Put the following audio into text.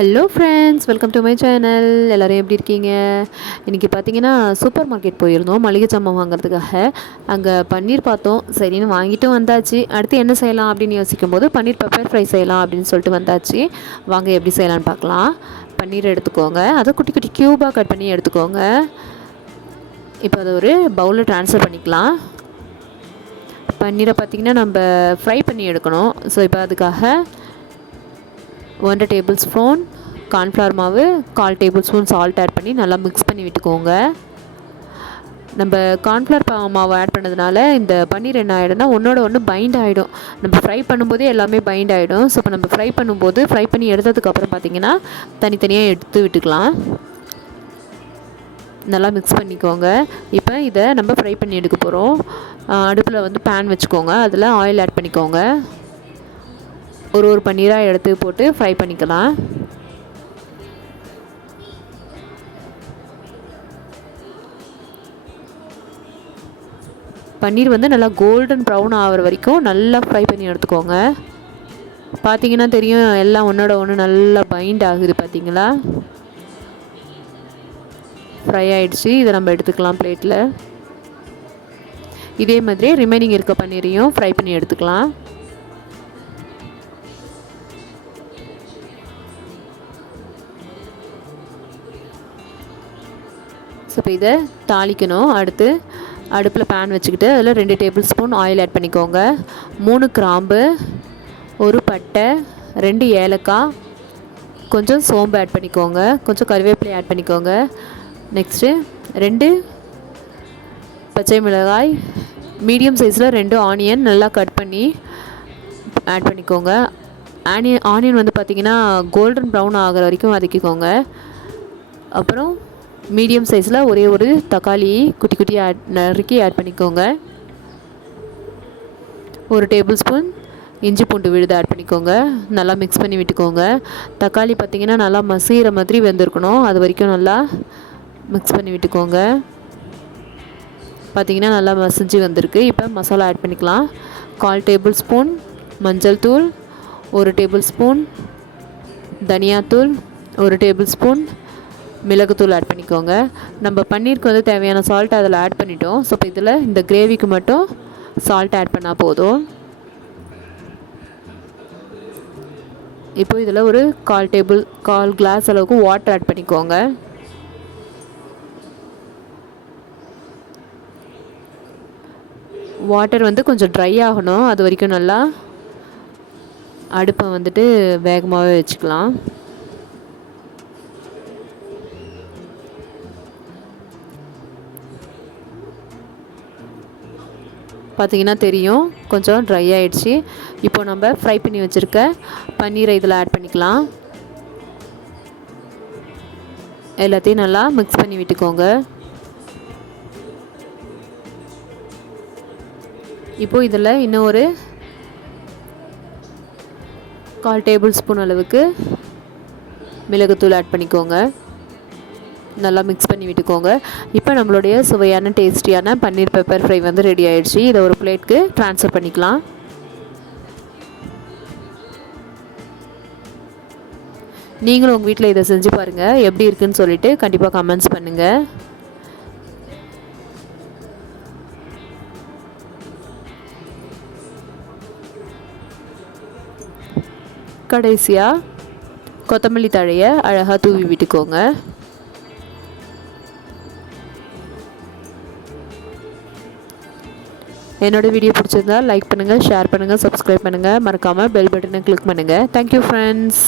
Hello friends, welcome to my channel. எல்லோரும் எப்படி இருக்கீங்க? இன்றைக்கி பார்த்தீங்கன்னா சூப்பர் மார்க்கெட் போயிருந்தோம் மளிகை சாமான் வாங்குறதுக்காக. அங்கே பன்னீர் பார்த்தோம், சரின்னு வாங்கிட்டும் வந்தாச்சு. அடுத்து என்ன செய்யலாம் அப்படின்னு யோசிக்கும் போது பன்னீர் பெப்பர் ஃப்ரை செய்யலாம் அப்படின்னு சொல்லிட்டு வந்தாச்சு. வாங்க எப்படி செய்யலான்னு பார்க்கலாம். பன்னீர் எடுத்துக்கோங்க, அதை குட்டி குட்டி க்யூபாக கட் பண்ணி எடுத்துக்கோங்க. இப்போ அதை ஒரு பவுலில் ட்ரான்ஸ்ஃபர் பண்ணிக்கலாம். பன்னீரை பார்த்திங்கன்னா நம்ம ஃப்ரை பண்ணி எடுக்கணும். ஸோ இப்போ அதுக்காக 1 டேபிள் ஸ்பூன் கார்ன்ஃப்ளவர் மாவு, 1/4 டேபிள் ஸ்பூன் சால்ட் ஆட் பண்ணி நல்லா மிக்ஸ் பண்ணி விட்டுக்கோங்க. நம்ம கார்ன்ஃப்ளவர் மாவு ஆட் பண்ணதுனால இந்த பன்னீர் என்ன ஆகிடும்னா ஒன்றோட ஒன்று பைண்ட் ஆகிடும். நம்ம ஃப்ரை பண்ணும்போதே எல்லாமே பைண்ட் ஆகிடும். ஸோ இப்போ நம்ம ஃப்ரை பண்ணும்போது ஃப்ரை பண்ணி எடுத்ததுக்கப்புறம் பார்த்திங்கன்னா தனித்தனியாக எடுத்து விட்டுக்கலாம். நல்லா மிக்ஸ் பண்ணிக்கோங்க. இப்போ இதை நம்ம ஃப்ரை பண்ணி எடுக்க போகிறோம். அடுப்பில் வந்து பேன் வச்சுக்கோங்க, அதில் ஆயில் ஆட் பண்ணிக்கோங்க. ஒரு பன்னீராக எடுத்து போட்டு ஃப்ரை பண்ணிக்கலாம். பன்னீர் வந்து நல்லா கோல்டன் ப்ரௌன் ஆகிற வரைக்கும் நல்லா ஃப்ரை பண்ணி எடுத்துக்கோங்க. பார்த்தீங்கன்னா தெரியும், எல்லாம் ஒன்றோட ஒன்று நல்லா பைண்ட் ஆகுது. பார்த்தீங்களா, ஃப்ரை ஆகிடுச்சு. இதை நம்ம எடுத்துக்கலாம் பிளேட்டில். இதே மாதிரி ரிமைனிங் இருக்க பன்னீரையும் ஃப்ரை பண்ணி எடுத்துக்கலாம். ஸோ இப்போ இதை தாளிக்கணும். அடுத்து அடுப்பில் பேன் வச்சுக்கிட்டு அதில் 2 டேபிள் ஸ்பூன் ஆயில் ஆட் பண்ணிக்கோங்க. 3 கிராம்பு, 1 பட்டை, 2 ஏலக்காய், கொஞ்சம் சோம்பு ஆட் பண்ணிக்கோங்க. கொஞ்சம் கறிவேப்பிலை ஆட் பண்ணிக்கோங்க. நெக்ஸ்ட்டு 2 பச்சை மிளகாய், மீடியம் சைஸில் 2 ஆனியன் நல்லா கட் பண்ணி ஆட் பண்ணிக்கோங்க. ஆனியன் வந்து பார்த்திங்கன்னா கோல்டன் ப்ரௌன் ஆகிற வரைக்கும் வதக்கிக்கோங்க. அப்புறம் மீடியம் சைஸில் ஒரே ஒரு தக்காளி குட்டி குட்டி நறுக்கி ஆட் பண்ணிக்கோங்க. 1 டேபிள் ஸ்பூன் இஞ்சி பூண்டு விழுது ஆட் பண்ணிக்கோங்க. நல்லா மிக்ஸ் பண்ணி விட்டுக்கோங்க. தக்காளி பார்த்திங்கன்னா நல்லா மசிகிற மாதிரி வெந்திருக்கணும். அது வரைக்கும் நல்லா மிக்ஸ் பண்ணி விட்டுக்கோங்க. பார்த்திங்கன்னா நல்லா மசிஞ்சு வந்திருக்கு. இப்போ மசாலா ஆட் பண்ணிக்கலாம். 1/4 டேபிள் ஸ்பூன் மஞ்சள் தூள், 1 டேபிள் ஸ்பூன் தனியாத்தூள், 1 டேபிள் ஸ்பூன் மிளகுத்தூள் ஆட் பண்ணிக்கோங்க. நம்ம பன்னீருக்கு வந்து தேவையான சால்ட் அதில் ஆட் பண்ணிட்டோம். ஸோ இப்போ இதில் இந்த கிரேவிக்கு மட்டும் சால்ட் ஆட் பண்ணால் போதும். இப்போ இதில் ஒரு 1/4 கிளாஸ் அளவுக்கு வாட்டர் ஆட் பண்ணிக்கோங்க. வாட்டர் வந்து கொஞ்சம் ட்ரை ஆகணும். அது வரைக்கும் நல்லா அடுப்பை வந்துட்டு வேகமாகவே வச்சுக்கலாம். பார்த்திங்கன்னா தெரியும், கொஞ்சம் ட்ரை ஆகிடுச்சு. இப்போ நம்ம ஃப்ரை பண்ணி வச்சுருக்க பன்னீரை இதில் ஆட் பண்ணிக்கலாம். எல்லாத்தையும் நல்லா மிக்ஸ் பண்ணி விட்டுக்கோங்க. இப்போது இதில் இன்னும் ஒரு 1/4 டேபிள் ஸ்பூன் அளவுக்கு மிளகுத்தூள் ஆட் பண்ணிக்கோங்க. நல்லா மிக்ஸ் பண்ணி விட்டுக்கோங்க. இப்போ நம்மளுடைய சுவையான டேஸ்டியான பன்னீர் பெப்பர் ஃப்ரை வந்து ரெடி ஆகிடுச்சு. இதை ஒரு பிளேட்க்கு ட்ரான்ஸ்ஃபர் பண்ணிக்கலாம். நீங்களும் உங்கள் வீட்டில் இதை செஞ்சு பாருங்கள், எப்படி இருக்குன்னு சொல்லிட்டு கண்டிப்பாக கமெண்ட்ஸ் பண்ணுங்கள். கடைசியாக கொத்தமல்லி தழையை அழகாக தூவி விட்டுக்கோங்க. என்னோடய வீடியோ பிடிச்சிருந்தா லைக் பண்ணுங்கள், ஷேர் பண்ணுங்கள், சப்ஸ்கிரைப் பண்ணுங்கள். மறக்காமல் பெல் பட்டனை கிளிக் பண்ணுங்கள். Thank you friends.